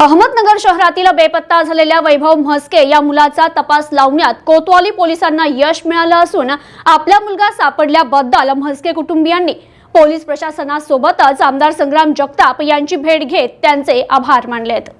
अहमदनगर शहरातील बेपत्ता झालेल्या वैभव म्हस्के या मुलाचा तपास लावण्यात कोतवाली पोलिसांना यश मिळालं असून आपला मुलगा सापडल्याबद्दल म्हस्के कुटुंबियांनी पोलीस प्रशासनासोबतच आमदार संग्राम जगताप यांची भेट घेत त्यांचे आभार मानलेत.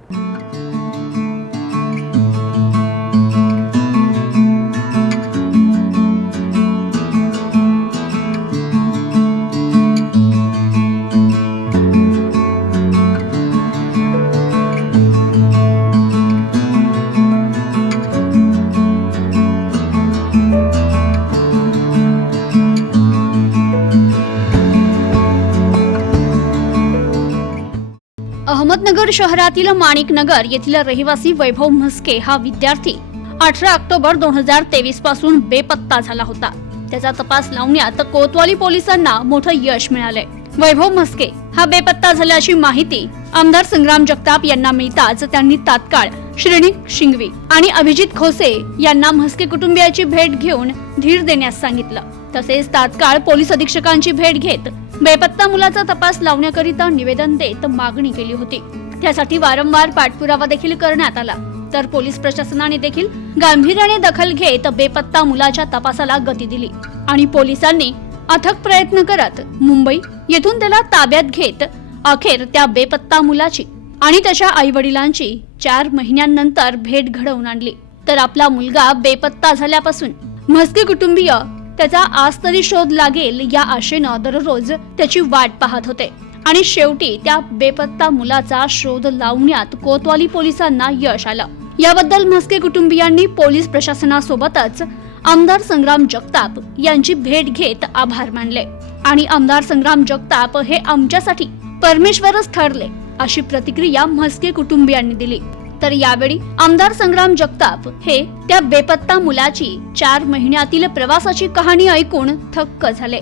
अहमदनगर शहरातील माणिकनगर येथील रहिवासी वैभव म्हस्के हा विद्यार्थी अठरा ऑक्टोबर दोन हजार तेवीसपासून बेपत्ता झाला होता. त्याचा तपास लावण्यात कोतवाली पोलिसांना मोठं यश मिळालंय. वैभव म्हस्के हा बेपत्ता झाल्याची माहिती आमदार संग्राम जगताप यांना मिळताच त्यांनी तात्काळ श्रेणी शिंगवी आणि अभिजित खोसे यांना म्हस्के कुटुंबियाची भेट घेऊन धीर देण्यास सांगितलं. तसेच तात्काळ पोलीस अधीक्षकांची भेट घेत बेपत्ता मुलाचा तपास लावण्याकरिता निवेदन देत मागणी केली होती. त्यासाठी वारंवार पाठपुरावा देखील करण्यात आला. तर पोलीस प्रशासनाने देखील गांभीर्याने दखल घेत बेपत्ता मुलाच्या तपासाला गती दिली आणि पोलिसांनी अथक प्रयत्न करत मुंबई येथून त्याला ताब्यात घेत अखेर त्या बेपत्ता मुलाची आणि त्याच्या आई वडिलांची चार महिन्यांनंतर भेट घडवून आणली. तर आपला मुलगा बेपत्ता झाल्यापासून म्हस्के कुटुंबीय त्याचा आज तरी शोध लागेल या आशेनं दररोज त्याची वाट पाहत होते. आणि शेवटी त्या बेपत्ता मुलाचा शोध लावण्यात कोतवाली पोलिसांना यश आलं. याबद्दल म्हस्के कुटुंबियांनी पोलीस प्रशासनासोबतच आमदार संग्राम जगताप यांची भेट घेत आभार मानले. आणि आमदार संग्राम जगताप हे आमच्यासाठी परमेश्वरच ठरले अशी प्रतिक्रिया म्हस्के कुटुंबियांनी दिली. तर यावेळी आमदार संग्राम जगताप हे त्या बेपत्ता मुलाची चार महिन्यातील प्रवासाची कहाणी ऐकून थक्क झाले.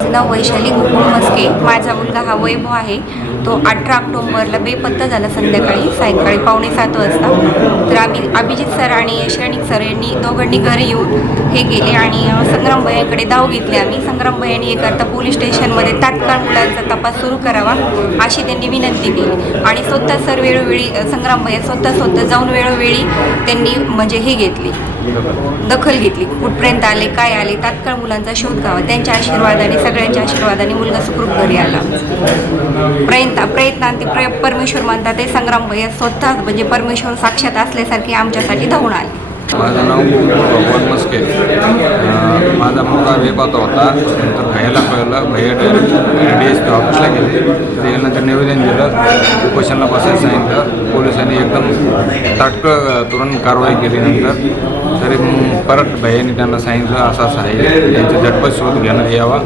नाव वैशाली गोकुळ मस्के. माझा मुलगा हा वैभव आहे. तो अठरा ऑक्टोबरला बेपत्ता झाला संध्याकाळी सायंकाळी पावणे सात वाजता. तर आम्ही अभिजित सर आणि शैनिक सर यांनी दोघांनी घरी येऊन हे केले आणि संग्राम भैयांकडे धाव घेतली आम्ही. संग्राम भैयांनी हे करता पोलीस स्टेशनमध्ये तात्काळ मुलांचा तपास सुरू करावा अशी त्यांनी विनंती केली. आणि स्वतः सर वेळोवेळी संग्राम भैया स्वतः स्वतः जाऊन वेळोवेळी त्यांनी म्हणजे हे घेतली. दखल घेतली. कुठपर्यंत आले काय आले तात्काळ मुलांचा शोध घ्यावा. त्यांच्या आशीर्वादाने सगळ्यांच्या आशीर्वादाने मुलगा सुखरूप घरी आला. प्रयत्न प्रयत्नांती प्र परमेश्वर म्हणतात ते संग्राम भैया स्वतः म्हणजे परमेश्वर साक्षात असल्यासारखे आमच्यासाठी धावून आले. माझं नाव भगवान मस्के. माझा मुलगा होता नंतर भैयाला कळलं भैया डायरेक्ट डी एस पी ऑफिसला गेले त्याच्यानंतर निवेदन दिलं उपोषणला बसायला सांगितलं पोलिसांनी एकदम ताटकं तुरंत कारवाई केली नंतर तरी परत भैयाने त्यांना सांगितलं असं असं आहे यांचा झटपट शोध घेण्यात यावा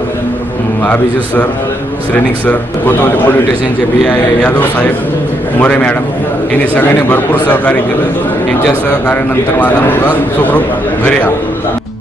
Abhijit sir Shrenik sir Kotwali police स्टेशनचे बी आय यादव साहेब मोरे मॅडम यांनी सगळ्यांनी भरपूर सहकार्य केलं यांच्या सहकार्यानंतर माझा मुलगा सुखरूप घरी आला